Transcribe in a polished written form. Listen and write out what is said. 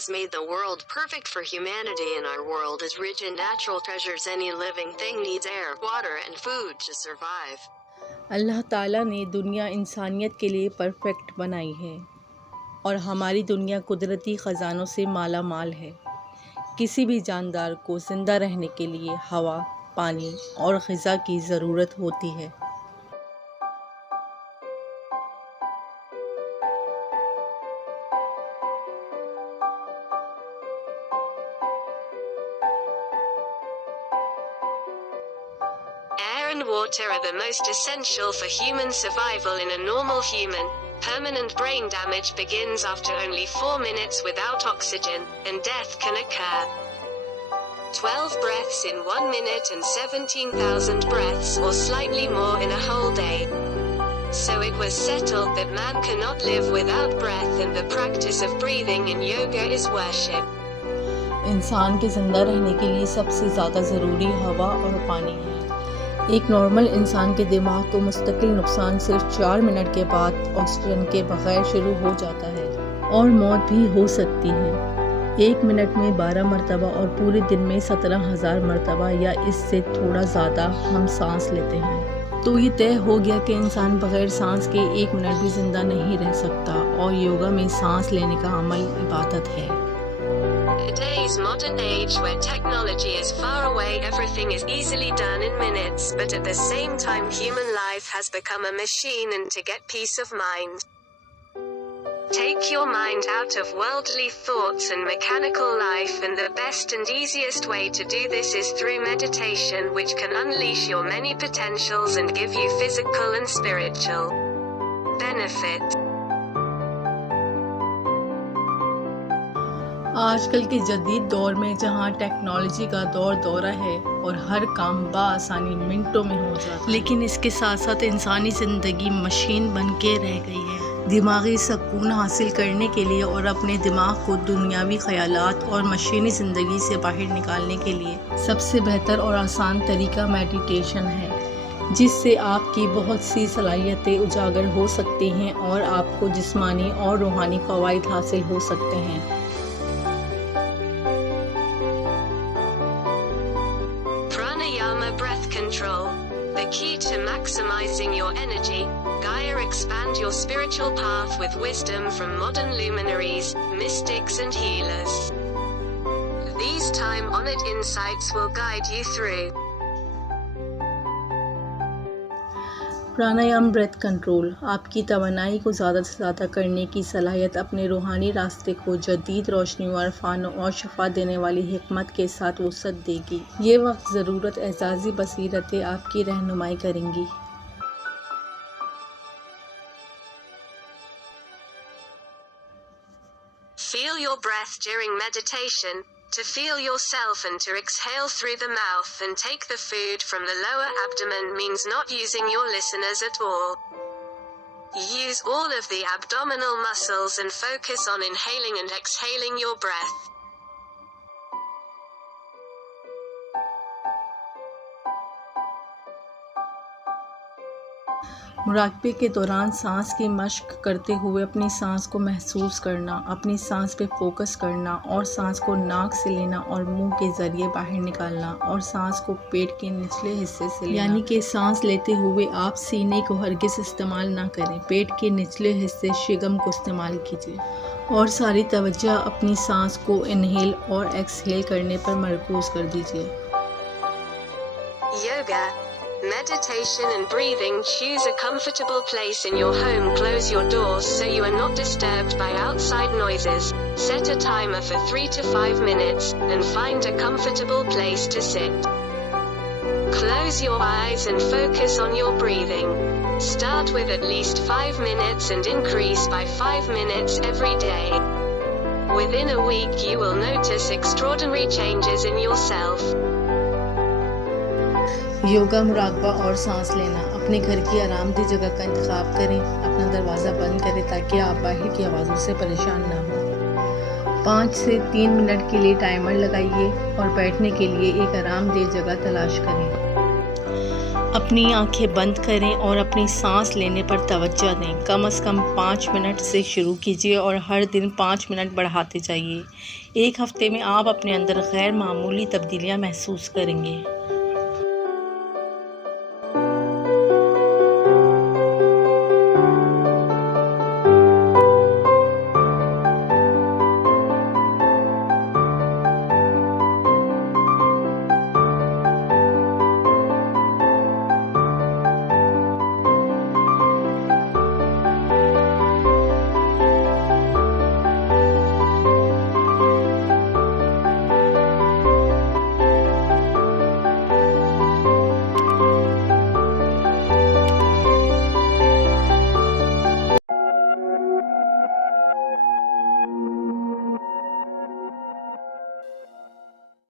has made the world perfect for humanity, and our world is rich in natural treasures. Any living thing needs air, water and food to survive. अल्लाह ताला ने दुनिया इंसानियत के लिए परफेक्ट बनाई है और हमारी दुनिया कुदरती ख़जानों से माला माल है। किसी भी जानदार को ज़िंदा रहने के लिए हवा, पानी और ग़िज़ा की ज़रूरत होती है। Air and water are the most essential for human survival in a normal human. Permanent brain damage begins after only 4 minutes without oxygen, and death can occur. 12 breaths in 1 minute and 17,000 breaths or slightly more in a whole day. So it was settled that man cannot live without breath, and the practice of breathing in yoga is worship. इंसान के ज़िंदा रहने के लिए सबसे ज़्यादा ज़रूरी हवा और पानी है। एक नॉर्मल इंसान के दिमाग को मुस्तकिल नुकसान सिर्फ 4 मिनट के बाद ऑक्सीजन के बगैर शुरू हो जाता है और मौत भी हो सकती है। 1 मिनट में 12 मरतबा और पूरे दिन में 17,000 मरतबा या इससे थोड़ा ज़्यादा हम सांस लेते हैं। तो ये तय हो गया कि इंसान बगैर सांस के 1 मिनट भी ज़िंदा नहीं रह सकता और योगा में सांस लेने का अमल इबादत है। Today's modern age, where technology is far away, everything is easily done in minutes, but at the same time human life has become a machine, and to get peace of mind, take your mind out of worldly thoughts and mechanical life, and the best and easiest way to do this is through meditation, which can unleash your many potentials and give you physical and spiritual benefit. आजकल के जदीद दौर में जहां टेक्नोलॉजी का दौरा है और हर काम बआसानी मिनटों में हो जाता है, लेकिन इसके साथ साथ इंसानी ज़िंदगी मशीन बन के रह गई है। दिमागी सुकून हासिल करने के लिए और अपने दिमाग को दुनियावी ख़यालात और मशीनी ज़िंदगी से बाहर निकालने के लिए सबसे बेहतर और आसान तरीका मेडिटेशन है, जिससे आपकी बहुत सी सलाहियतें उजागर हो सकती हैं और आपको जिस्मानी और रूहानी फ़वाइद हासिल हो सकते हैं। Breath control. The key to maximizing your energy. Gaia expand your spiritual path with wisdom from modern luminaries, mystics and healers. These time-honored insights will guide you through. Pranayama breath control आपकी तवानाई को ज़्यादा से ज़्यादा करने की सलाहियत, अपने रूहानी रास्ते को जदीद रोशनी और इरफान और शफा देने वाली हिकमत के साथ वसअत देगी। ये वक्त ज़रूरत एजाज़ी बसीरतें आपकी रहनुमाई करेंगी। Feel your breath during meditation. To feel yourself and to exhale through the mouth and take the food from the lower abdomen means not using your listeners at all. Use all of the abdominal muscles and focus on inhaling and exhaling your breath. मुराकबे के दौरान सांस की मश्क करते हुए अपनी सांस को महसूस करना, अपनी सांस पे फोकस करना और सांस को नाक से लेना और मुंह के ज़रिए बाहर निकालना और सांस को पेट के निचले हिस्से से लेना। यानी कि सांस लेते हुए आप सीने को हरगिज़ इस्तेमाल ना करें, पेट के निचले हिस्से शिगम को इस्तेमाल कीजिए और सारी तवज्जो अपनी सांस को इनहेल और एक्सहेल करने पर मरकूज कर दीजिए। Yoga, meditation and breathing. Choose a comfortable place in your home. Close your doors so you are not disturbed by outside noises. Set a timer for 3 to 5 minutes, and find a comfortable place to sit. Close your eyes and focus on your breathing. Start with at least 5 minutes and increase by 5 minutes every day. Within a week you will notice extraordinary changes in yourself. Yoga, मुराकबा और सांस लेना। अपने घर की आरामदेह जगह का इंतखाब करें। अपना दरवाज़ा बंद करें ताकि आप बाहर की आवाज़ों से परेशान ना हो। 5 से 3 मिनट के लिए टाइमर लगाइए और बैठने के लिए एक आरामदेह जगह तलाश करें। अपनी आंखें बंद करें और अपनी सांस लेने पर तवज्जो दें। कम से कम 5 मिनट से शुरू कीजिए और हर दिन 5 मिनट बढ़ाते जाइए। एक हफ्ते में आप अपने अंदर गैर मामूली तब्दीलियां महसूस करेंगे।